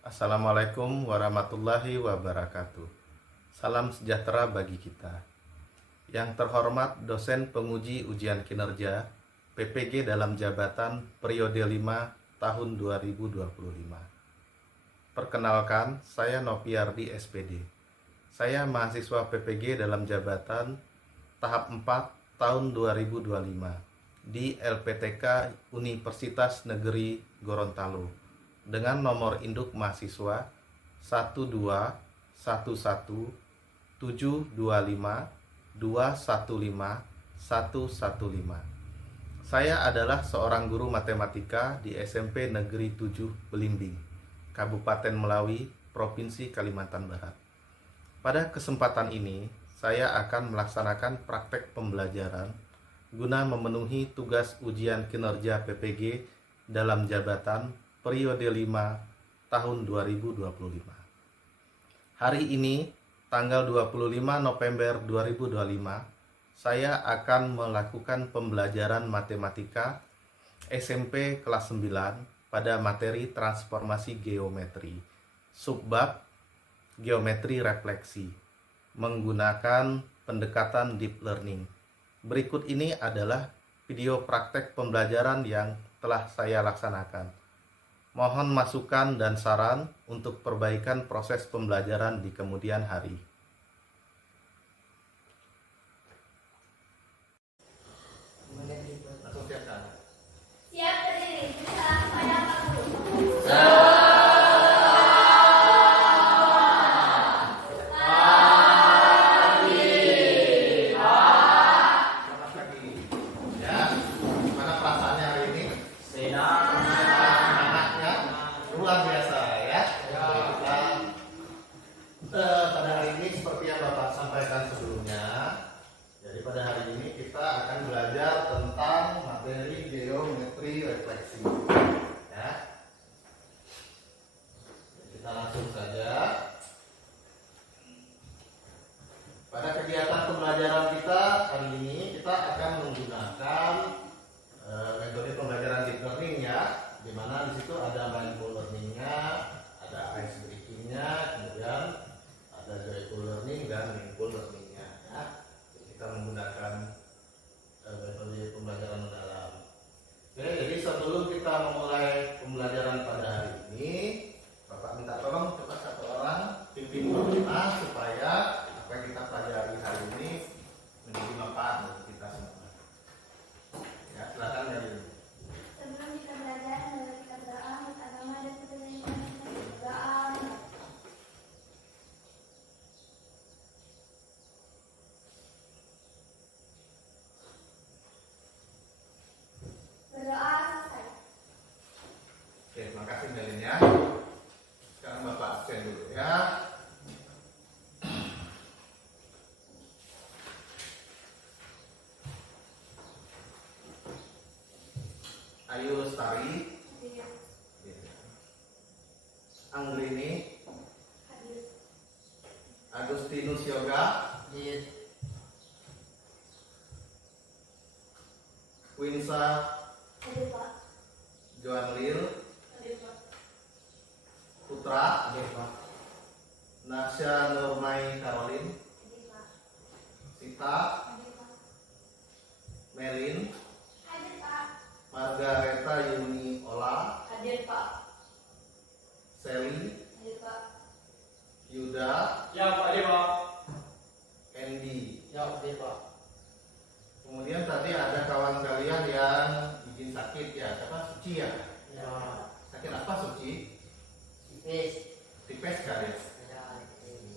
Assalamualaikum warahmatullahi wabarakatuh. Salam sejahtera bagi kita. Yang terhormat dosen penguji ujian kinerja PPG dalam jabatan periode 5 tahun 2025. Perkenalkan, saya Nopiardi SPD. Saya mahasiswa PPG dalam jabatan tahap 4 tahun 2025 di LPTK Universitas Negeri Gorontalo dengan nomor induk mahasiswa 1211725215115. Saya adalah seorang guru matematika di SMP Negeri 7 Belimbing, Kabupaten Melawi, Provinsi Kalimantan Barat. Pada kesempatan ini, saya akan melaksanakan praktek pembelajaran guna memenuhi tugas ujian kinerja PPG dalam jabatan periode 5 tahun 2025. Hari ini, tanggal 25 November 2025, saya akan melakukan pembelajaran matematika SMP kelas 9 pada materi transformasi geometri, subbab geometri refleksi, menggunakan pendekatan deep learning. Berikut ini adalah video praktek pembelajaran yang telah saya laksanakan. Mohon masukan dan saran untuk perbaikan proses pembelajaran di kemudian hari. Siap berdiri, salam pada Pak Guru. Selamat pagi. Ya, gimana perasaannya hari ini? Semangatnya luar biasa ya. Kita pada hari ini seperti yang Bapak sampaikan sebelumnya. Jadi pada hari ini kita akan belajar tentang materi geometri refleksi. Ya. Kita langsung saja. Pada kegiatan pembelajaran kita hari ini kita akan menggunakan metode pembelajaran deep learning ya, di mana di situ ada mindful learning-nya, ada ice breaking-nya, kemudian ada joyful learning dan meaningful learning-nya ya. Jadi kita menggunakan metode pembelajaran mendalam. Oke, jadi sebelum kita memulai pembelajaran pada hari ini, Bapak minta tolong coba satu orang pimpin berdoa supaya apa yang kita pelajari hari ini menjadi manfaat bagi kita semua. Ya, silakan dari Sebelum kita belajar, mari kita berdoa untuk agama dan kebenaran. Berdoa. Berdoa selesai. Oke, terima kasih Melin ya. Sekarang Bapak absen dulu ya. Ayu Lestari, Hadir. Anggrini, Hadir. Agustinus Yoga, Winsa Hadir, Pak. Joan Lil, Hadir, Pak. Putra, Nasya Nurmai Karolin, Hadir, Pak. Sita, Hadir, Pak. Melin, Hadir, Pak. Margareta Yuni Ola, Hadir, Pak. Sally, Hadir, Pak. Yuda, Ya Pak, ada Pak. Andy. Ya Pak. Kemudian tadi ada kawan kalian yang bikin sakit ya, siapa? Suci ya? Ya. Sakit apa Suci? Tipis. Tipes kali ya? Ya.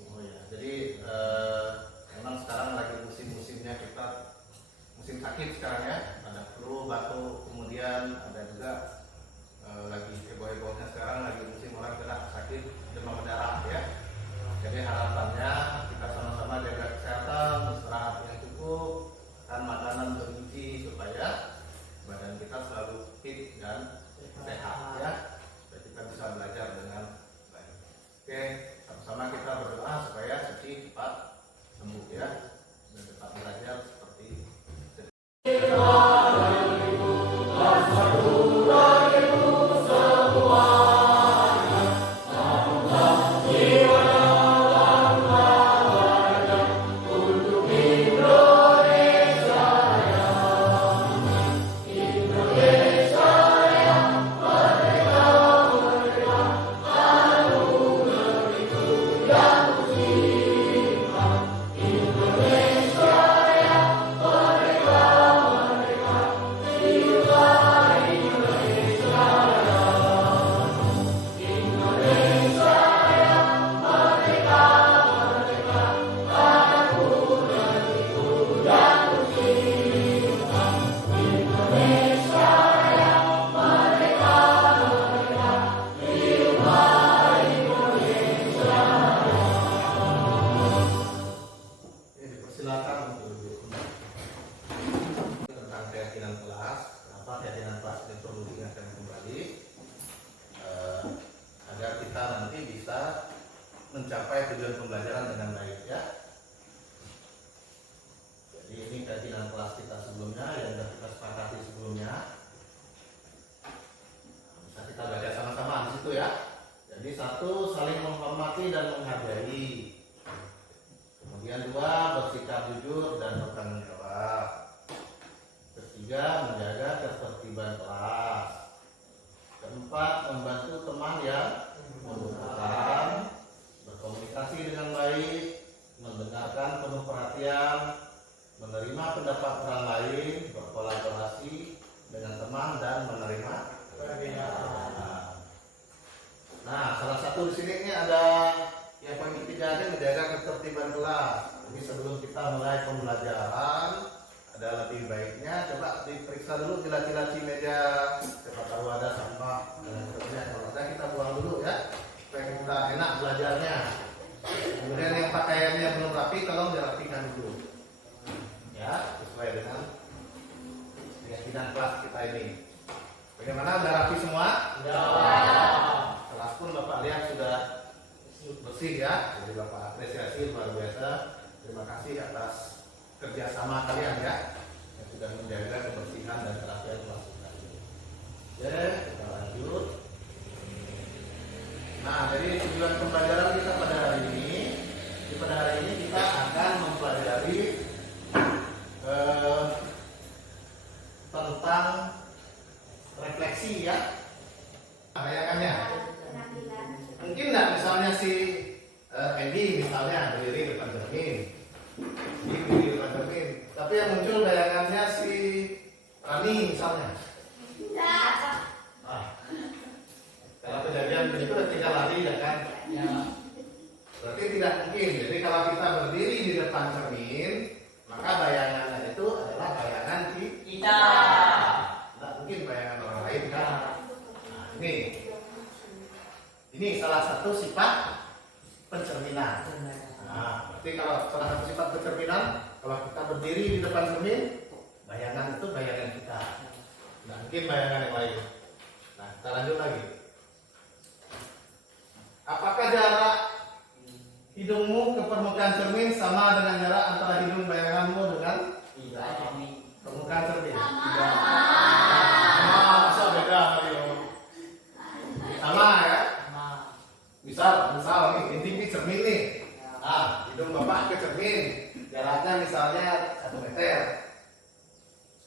Oh ya, jadi memang sekarang lagi musim-musimnya kita musim sakit sekarang ya, ada flu, batuk, kemudian ada juga lagi heboh-hebohnya sekarang lagi musim orang kena sakit demam berdarah ya. Jadi harapannya kita sama-sama jaga kesehatan, istirahat yang cukup, makan makanan bergizi supaya badan kita selalu fit dan sehat ya, supaya kita bisa belajar dengan baik. Oke, sama-sama kita berdoa supaya Suci cepat sembuh ya, dan cepat belajar seperti silakan untuk duduk. Tentang keyakinan kelas, kenapa keyakinan kelas ini perlu diingatkan kembali agar kita nanti bisa mencapai tujuan pembelajaran dengan baik ya. Jadi ini keyakinan kelas kita sebelumnya yang sudah kita sepakati sebelumnya. Bisa kita baca sama-sama di situ ya. Jadi satu, saling menghormati dan menghargai. Kemudian dua, bersikap jujur dan bertanggung jawab. Ketiga, menjaga ketertiban kelas. Keempat, membantu teman yang membutuhkan, berkomunikasi dengan baik, mendengarkan penuh perhatian, menerima pendapat orang lain, berkolaborasi dengan teman dan menerima perbedaan. Nah, salah satu di sini ini ada yang poin ketiga ini menjaga ketertiban kelas. Jadi sebelum kita mulai pembelajaran, ada lebih baiknya coba diperiksa dulu di laci-laci meja, siapa tahu ada sampah dan seterusnya. Kalau ada kita buang dulu ya, supaya kita enak belajarnya. Kemudian yang pakaiannya belum rapi, tolong dirapikan dulu. Ya, sesuai dengan keyakinan kelas kita ini. Bagaimana, udah rapi semua? Ya. Kelas pun Bapak lihat sudah bersih ya. Jadi Bapak apresiasi luar biasa. Terima kasih atas kerjasama kalian ya, yang sudah menjaga kebersihan dan kerapian kelas kita. Oke, kita lanjut. Nah, jadi tujuan pembelajaran kita pada hari ini, kita akan mempelajari tentang refleksi ya. Bayangannya mungkin nggak, misalnya si Edi misalnya berdiri depan cermin, berdiri depan cermin, tapi yang muncul bayangannya si Rani misalnya. Kalau kejadian begitu tinggal lari ya kan? Ya. Berarti tidak mungkin. Jadi kalau kita berdiri di depan cermin, maka bayangannya itu adalah bayangan kita. Tidak mungkin bayangan orang lain kan? Nah, ini salah satu sifat pencerminan. Nah, berarti kalau salah satu sifat pencerminan, kalau kita berdiri di depan cermin, bayangan itu bayangan kita. Tidak mungkin bayangan yang lain. Nah, kita lanjut lagi. Apakah jarak hidungmu ke permukaan cermin sama dengan jarak antara hidung bayanganmu dengan permukaan cermin? Tidak. Masa beda Mario? Sama ya? Misal nih, ini cermin nih. Ah, hidung Bapak ke cermin, jaraknya misalnya 1 meter.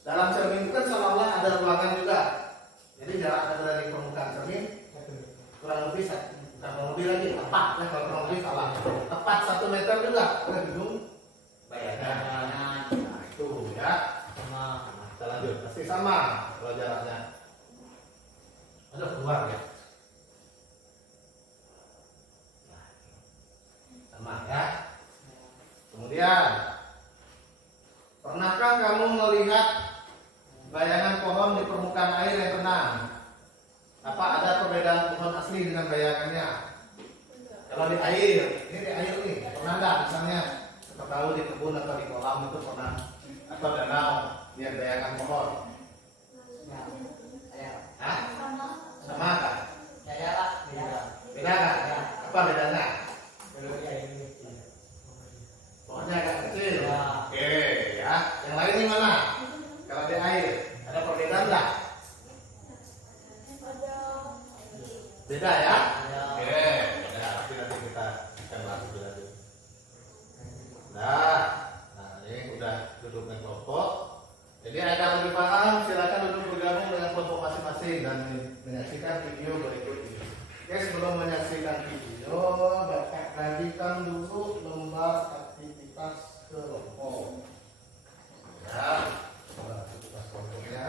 Dalam cermin itu kan seolah-olah ada ruangan juga. Jadi jarak dari permukaan cermin kurang lebih lagi tepat ya, kalau kurang lebih salah. Tepat 1 meter juga ke hidung bayangan. Nah, itu ya. Nah, kita lanjut. Pasti sama kalau jaraknya. Ada keluar ya. Sama ya. Kemudian, pernahkah kamu melihat bayangan pohon di permukaan air yang tenang? Apa ada perbedaan pohon asli dengan bayangannya? Kalau di air, ini di air nih, pernah nggak misalnya kita tahu di kebun atau di kolam itu pernah, atau danau lihat bayangan pohon? Hah? Sama kan? Beda kan? Apa bedanya? Pohonnya agak kecil. Oke, ya. Yang lain ini mana? Kalau di air, ada perbedaan nggak? Beda ya? Oke, ya, nanti kita akan bahas itu lagi. Nah, ini udah duduk dengan kelompok. Jadi agar lebih paham, silakan duduk bergabung dengan kelompok masing-masing dan menyaksikan video berikut ini. Oke, sebelum menyaksikan video, Bapak lanjutkan dulu lembar aktivitas kelompok. Ya, aktivitas kelompoknya.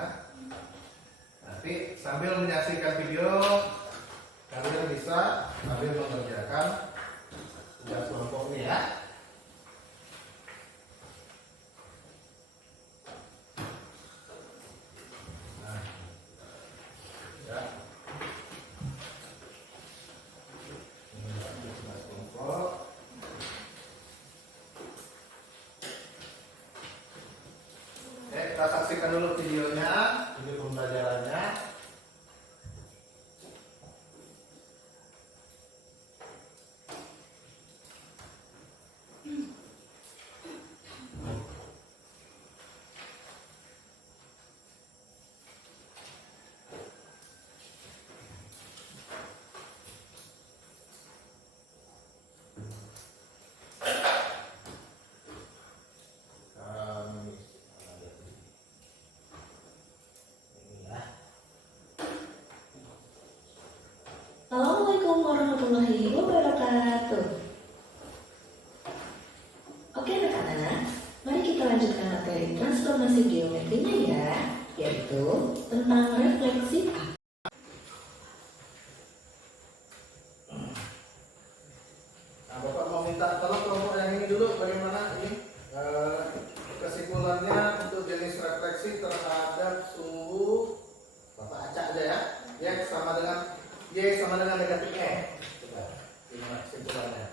Nanti sambil menyaksikan video, kalian bisa sambil mengerjakan tugas kelompok ini ya. Nah, ya. Ini tugas kelompok. saksikan dulu videonya, video pembelajarannya. Assalamualaikum warahmatullahi wabarakatuh. Oke anak-anak, mari kita lanjutkan materi transformasi geometrinya ya, yaitu tentang refleksi A. Nah, Bapak mau minta tolong kelompok yang ini dulu, bagaimana ini kesimpulannya untuk jenis refleksi terhadap sumbu. Bapak acak aja ya. Y sama dengan negatif E. Coba, gimana kesimpulannya?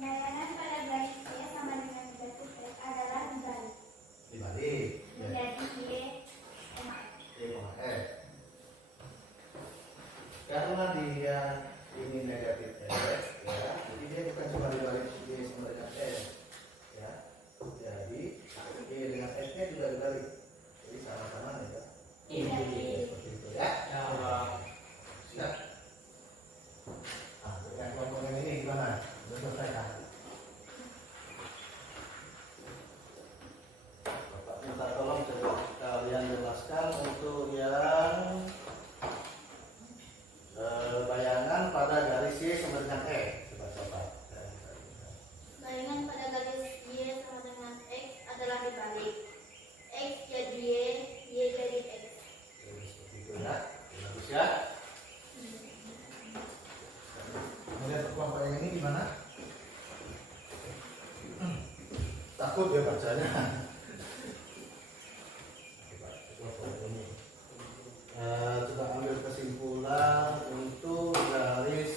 Bayangan pada garis Y sama dengan negatif X adalah dibalik. Dibalik. Menjadi Y, koma X. Y, F. Karena dia ini negatif X, ya, jadi dia bukan cuma dibalik Y sama dengan F, ya. Jadi Y dengan F nya juga dibalik. Jadi sama-sama negatif. Seperti itu ya. Siap. Nah, yang kelompok yang ini gimana? Sudah selesai kan? Bapak minta tolong coba kalian jelaskan untuk yang bayangan pada garis Y sama dengan E. Coba. Bayangan pada garis Y sama dengan X adalah dibalik. X jadi Y jadi X. Seperti itu ya. Bagus ya. Kemudian kelompok yang ini gimana? Takut ya bacanya. Kelompok ini. Coba ambil kesimpulan untuk garis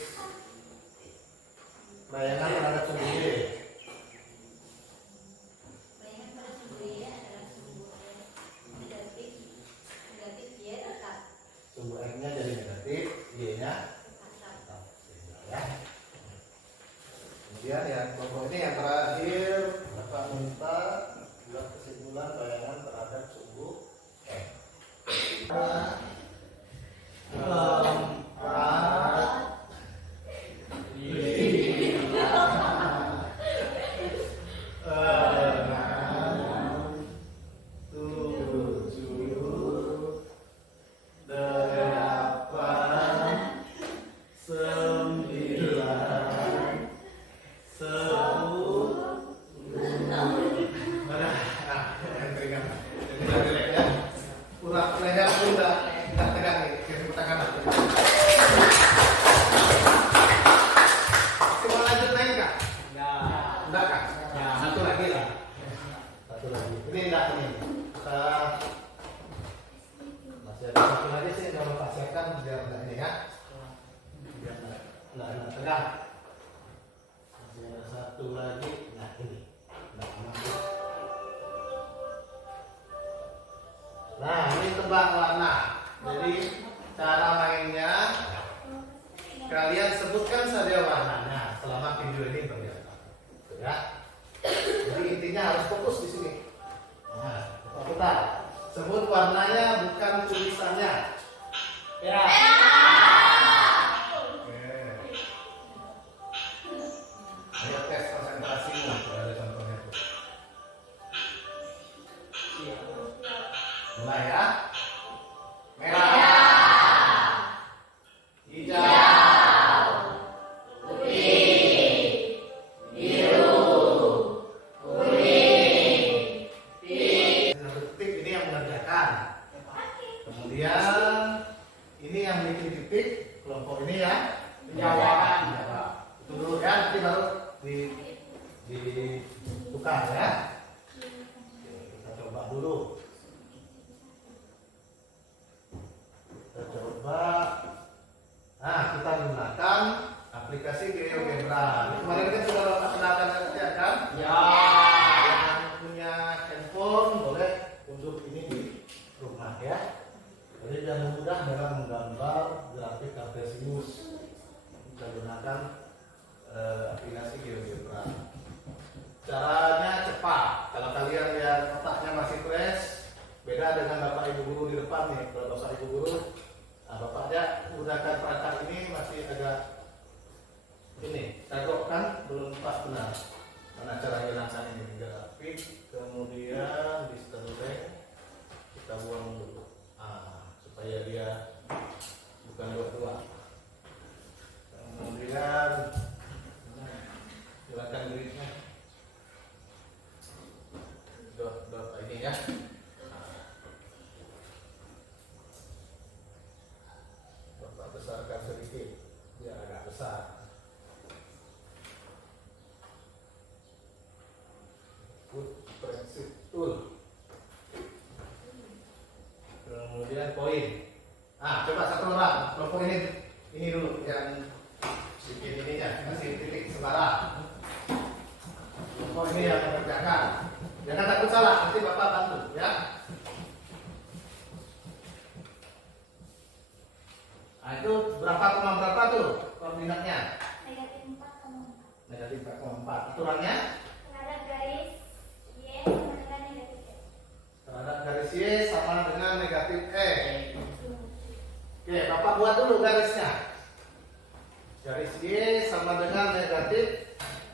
bayangan terhadap sumbu Y. Bayangan pada sumbu Y adalah sumbu negatif Y tetap. Sumbu X-nya jadi negatif, Y-nya tetap. Ya. Kemudian yang kelompok ini yang terakhir, Bapak minta buat kesimpulan bayangan terhadap sumbu X. Urat leher pun udah tegang nih, tepuk tangan. Coba lanjut naik nggak? Enggak kan? Ya, satu lagi lah. Satu lagi. Ini enggak ini. Kita masih ada satu lagi sih kalau Pak siapkan biar enggak ini ya. Biar enggak tegang. Masih ada satu lagi. Nah ini. Nah, ini tebak warna. Jadi cara mainnya kalian sebutkan saja warnanya selama video ini berjalan. Ya. Jadi intinya harus fokus di sini. Nah, putar. Sebut warnanya bukan tulisannya. Merah. Oke. Ayo tes konsentrasimu. Ada contohnya tuh. Mulai ya. Merah. Hijau. Putih. Biru. Kuning. Pink. Titik ini yang mengerjakan. Kemudian ini yang bikin titik kelompok ini ya. Penjawaban. Itu dulu ya. Nanti baru ditukar ya. Kita coba dulu. Nah, kita gunakan aplikasi GeoGebra. Kemarin kan sudah Bapak kenalkan ya kan? Ya. Yang punya handphone menggunakan aplikasi GeoGebra. Caranya cepat. Kalau kalian lihat otaknya masih fresh, beda dengan bapak ibu guru di depan nih. Kalau bapak ibu guru, nah, bapaknya menggunakan perangkat ini masih agak ini, kagok kan belum pas benar. Mana cara hilangkan ini? Grafik, kemudian di sterling kita buang dulu, supaya dia bukan dua-dua. Kemudian hilangkan gridnya, dot ini ya. Bapak besarkan sedikit biar agak besar. Footprint tool. Kemudian poin. Coba satu orang kelompok ini dulu yang bikin ininya, kasih titik sembarang. Kelompok ini yang mengerjakan. Jangan takut salah, nanti bapak bantu ya. Itu berapa tuh koordinatnya? Negatif 4,4. Negatif 4,4. Aturannya? Terhadap garis Y sama dengan negatif X. Terhadap garis Y sama dengan negatif E. Oke, bapak buat dulu garisnya. Garis Y sama dengan negatif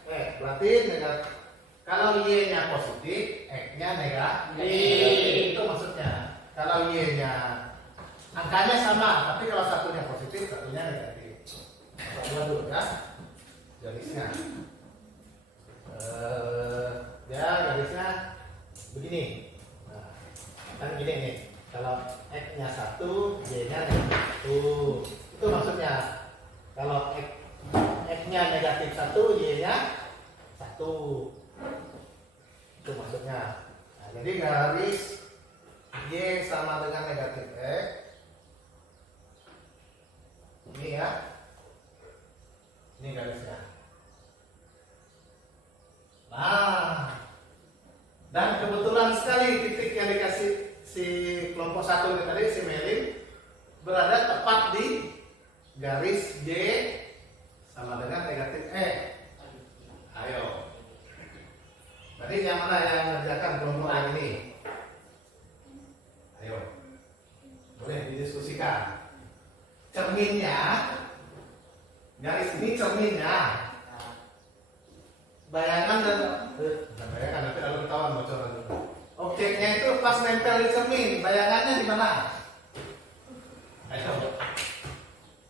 E. Berarti negatif. Kalau Y-nya positif, X-nya negatif. Itu maksudnya. Kalau Y-nya angkanya sama, tapi kalau satunya positif, satunya negatif. Bapak buat dulu ya garisnya. Ya garisnya begini. Nah, kan gini nih. Kalau X-nya 1, Y-nya negatif 1. Itu maksudnya. Kalau X-nya negatif 1, Y-nya 1. Itu maksudnya. Nah, jadi garis Y sama dengan negatif X. Ini ya. Ini garisnya. Nah, dan kebetulan sekali titik yang dikasih si kelompok 1 ini tadi, si Melin, berada tepat di garis Y sama dengan negatif E. Ayo. Tadi yang mana yang mengerjakan kelompok yang ini? Ayo. Boleh didiskusikan. Cerminnya, garis ini cerminnya. Bayangan dan bayangan nanti kalau ketahuan bocoran dulu. Objeknya itu pas nempel di cermin, bayangannya di mana? Ayo.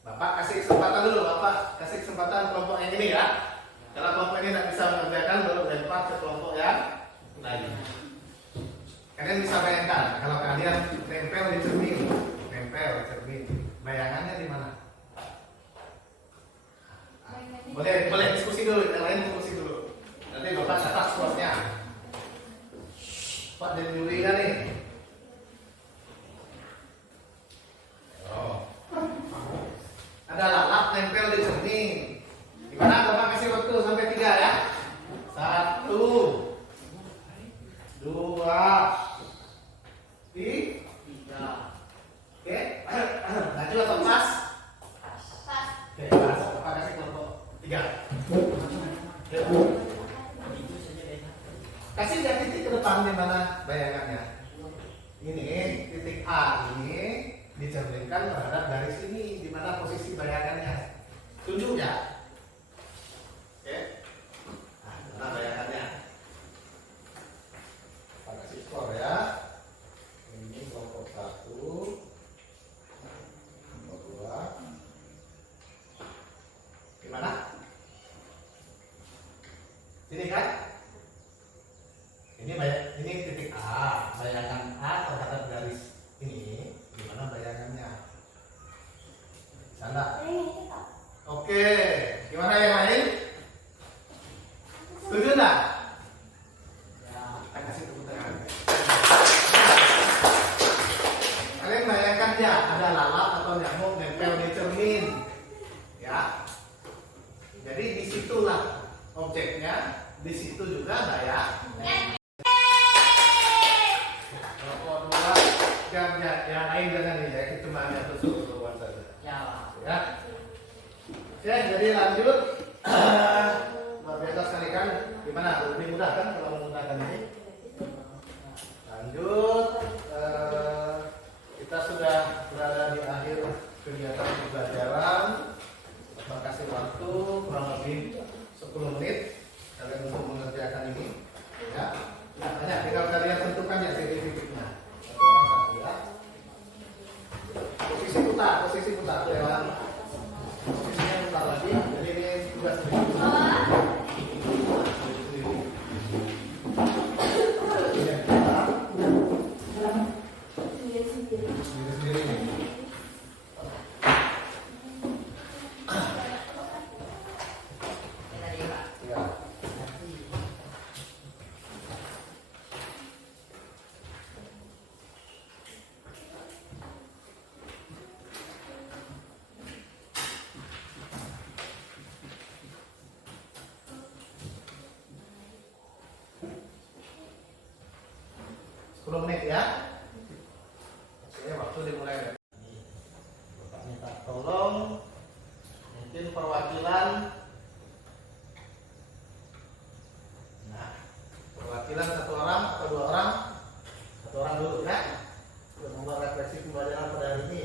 Bapak kasih kesempatan dulu, Bapak kasih kesempatan kelompok yang ini ya. Kalau kelompok ini tidak bisa mengerjakan, baru lempar ke kelompok yang lain. Kalian bisa bayangkan kalau kalian nempel di cermin, bayangannya di mana? Boleh diskusi dulu, yang lain diskusi dulu. Nanti Bapak catat skornya. Pak dan Yuri kan nih. Ada lalap nempel di cermin. Gimana Bapak kasih waktu sampai 3 ya? 1, 2, 3. Oke, lanjut atau pas? Pas. Oke, pas. Bapak kasih kelompok 3. Kasih lihat titik ke depan di mana bayangannya. Ini titik A ini dicerminkan terhadap garis ini, di mana posisi bayangannya. Tunjuk ya. Oke. Nah, mana bayangannya? Kita kasih skor ya. Ini kelompok 1, kelompok 2. Gimana? Sini kan? Ini titik A, bayangan A terhadap garis ini, di mana bayangannya? Sana. Oke, gimana yang lain? Setuju enggak? Ya, kita kasih tepuk tangan. Kalian bayangkan ya, ada lalat atau nyamuk nempel di cermin, ya. Jadi disitulah objeknya, disitu juga bayangan. Yang lain jangan ya, kita cuma hanya tusuk saja. Ya. Oke, jadi lanjut. Gimana? Lebih mudah kan kalau menggunakan ini? Lanjut, kita sudah berada di akhir kegiatan pembelajaran. Kita kasih waktu kurang lebih 10 menit kalian untuk mengerjakan ini. Ya, nah, banyak. Tinggal kalian tentukan ya titik-titiknya. Satu orang satu ya. Posisi putar lewat. Posisinya putar lagi. Jadi ini tugas menit ya. Oke, waktu dimulai. Bapak minta tolong mungkin perwakilan. Nah, perwakilan satu orang atau dua orang. Satu orang dulu ya. Untuk membuat refleksi pembelajaran pada hari ini.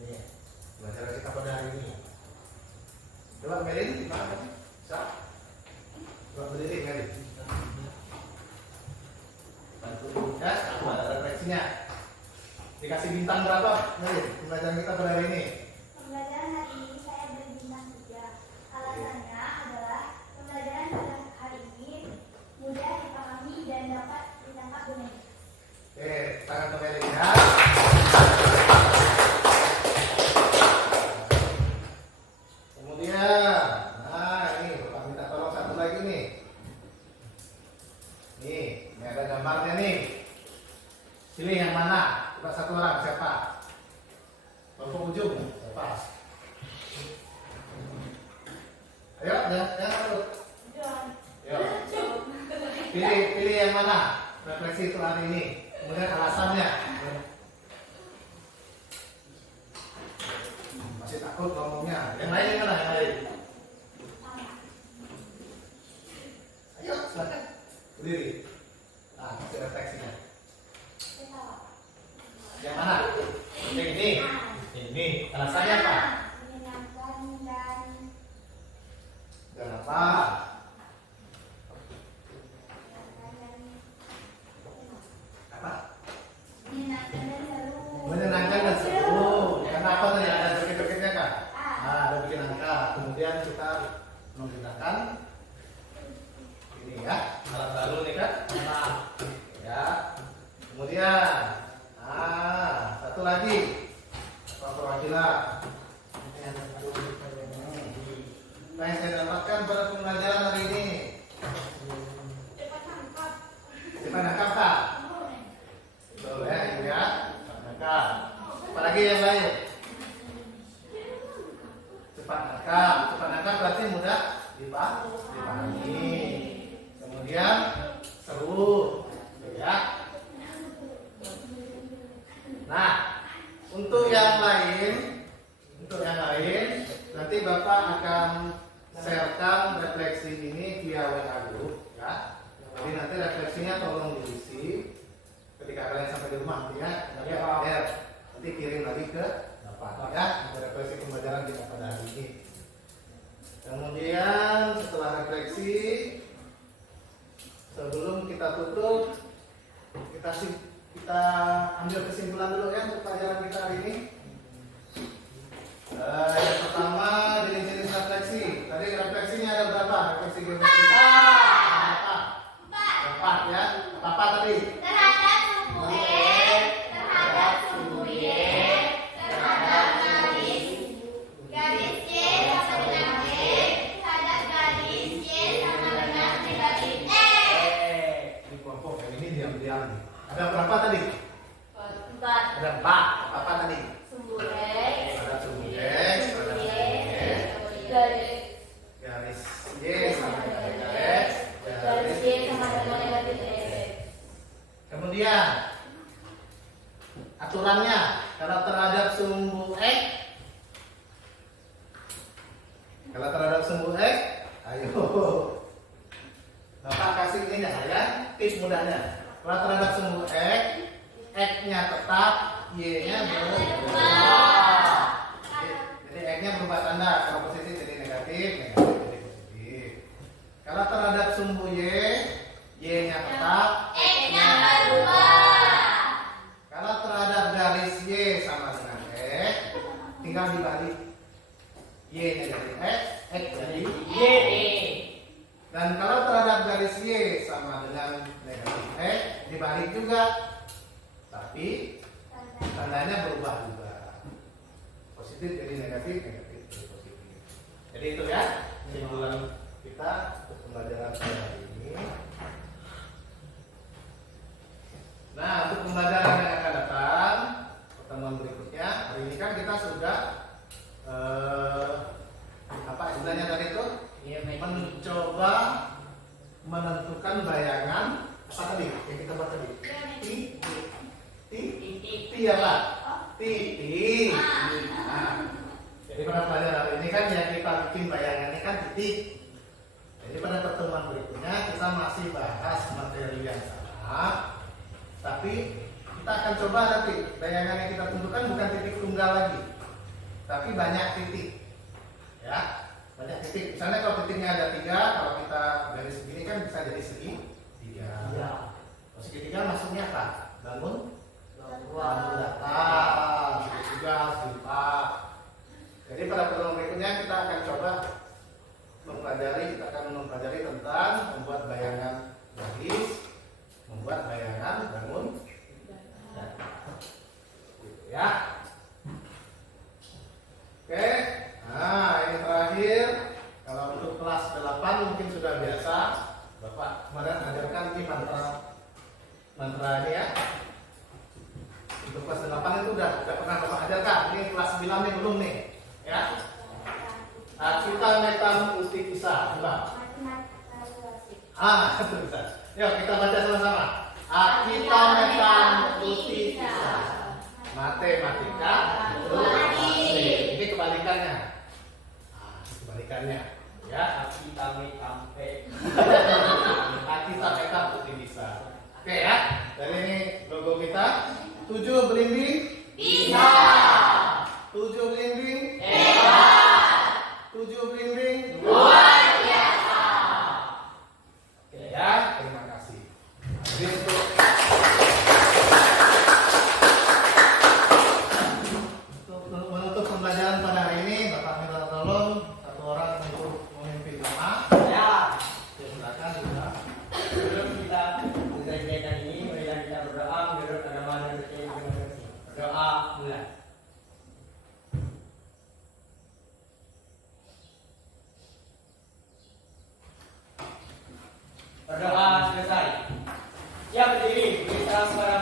Ini pembelajaran kita pada hari ini. Coba Melin, gimana? Bisa? Coba berdiri Melin. Ya, ada refleksinya. Dikasih bintang berapa? Nih, pembelajaran kita pada hari ini. Pembelajaran hari ini saya beri bintang 3. Alasannya adalah pembelajaran pada hari ini mudah dipahami dan dapat ditangkap dengan mudah. Oke, tangan kembali ya. Kemudian, nah ini Bapak minta tolong satu lagi nih. Nih, ini ada gambarnya nih. Pilih yang mana? Coba satu orang, siapa? Kelompok ujung, siapa? Ayo, jangan dulu. Ayo. Pilih yang mana? Refleksi itu hari ini. Kemudian alasannya. Masih takut ngomongnya. Yang lain yang mana? Yang lain. Ayo, silakan. Berdiri. Nah, kasih refleksinya. Yang mana? Yang ini. Ini. Alasannya apa? Menyenangkan Dan apa? Apa? menyenangkan dan seru. Menyenangkan dan seru. Kenapa tadi ada joget-jogetnya kan? Nah, ada bikin angka. Kemudian kita menggunakan ini ya, alat baru nih kan? Nah, ya. Kemudian, satu lagi, perwakilan. Apa yang saya dapatkan pada pembelajaran hari ini? Cepat tangkap. Cepat nangkap tak? Betul ya, ini ya. Cepat nangkap. Apalagi yang lain? Cepat nangkap. Cepat nangkap berarti mudah dipahami. Kemudian seru, ya. Nah, untuk yang lain nanti Bapak akan sharekan refleksi ini via WA group, ya. Jadi nanti refleksinya tolong diisi ketika kalian sampai di rumah, ya. Nanti kirim lagi ke Bapak, ya. Untuk refleksi pembelajaran kita pada hari ini. Kemudian setelah refleksi, sebelum kita tutup, kita ambil kesimpulan dulu ya untuk pelajaran kita hari ini. Yang pertama jenis-jenis refleksi. Tadi refleksinya ada berapa? Refleksi geometri. Empat ya. Apa tadi? Terhadap sumbu X, terhadap sumbu Y, terhadap garis Y sama dengan X, terhadap garis Y sama dengan negatif X. Ini kelompok yang ini diam-diam. Ada berapa tadi? 4. Ada 4. Apa tadi? Sumbu X, Ada sumbu X, ada sumbu Y, garis garis Y sama dengan X, garis Y sama dengan negatif X. Kemudian aturannya kalau terhadap sumbu X mudahnya. Kalau terhadap sumbu X-nya tetap, Y-nya berubah. Jadi X-nya berubah tanda. Kalau positif jadi negatif, negatif jadi positif. Kalau terhadap sumbu Y-nya tetap, X-nya berubah. Kalau terhadap garis Y sama dengan X, tinggal dibalik. Y-nya jadi X jadi Y. Dan kalau terhadap garis Y sama dengan negatif X, dibalik juga. Tapi tandanya berubah juga. Positif jadi negatif, negatif jadi positif. Jadi itu ya kesimpulan kita untuk pembelajaran hari ini. Nah, untuk pembelajaran yang akan datang, pertemuan berikutnya, hari ini kan kita sudah apa istilahnya tadi itu? Mencoba menentukan bayangan apa tadi yang kita buat tadi? Titik apa? Titik. Nah, jadi pada pelajaran hari ini kan yang kita bikin bayangannya kan titik. Jadi pada pertemuan berikutnya kita masih bahas materi yang sama, tapi kita akan coba nanti bayangan yang kita tentukan bukan titik tunggal lagi, tapi banyak titik. Ya, banyak titik. Misalnya kalau titiknya ada 3, kalau kita garis begini kan bisa jadi segitiga. Ya. Kalau segitiga maksudnya apa? Bangun Wah. datar, segitiga, segitiga. Jadi pada pertemuan berikutnya kita akan coba mempelajari tentang membuat bayangan garis, membuat bayangan bangun datar. Gitu ya. Oke. Nah, ini terakhir. Kalau untuk kelas 8 mungkin sudah biasa. Bapak kemarin ajarkan ini mantra ini ya. Untuk kelas 8 itu udah pernah Bapak ajarkan. Ini kelas 9 nih belum nih. Ya. Kita metam uti kisah. Coba. Itu bisa. Yuk kita baca sama-sama. Kita metam uti kisah. Matematika itu ini kebalikannya. Kebalikannya ya. Kita sampai. Kita metam uti kisah. Oke ya. Dari ini logo kita 7 belimbing Bisa. 7 belimbing 7 belimbing Luar biasa. Oke ya, terima kasih. Jadi untuk menutup pembelajaran pada hari ini, Bapak minta tolong satu orang untuk memimpin doa. Ya. Silakan juga. Sebelum kita menyelesaikan ini, marilah kita berdoa menurut agama dan percaya masing-masing. Berdoa mulai. Berdoa selesai. Ya berdiri, kita secara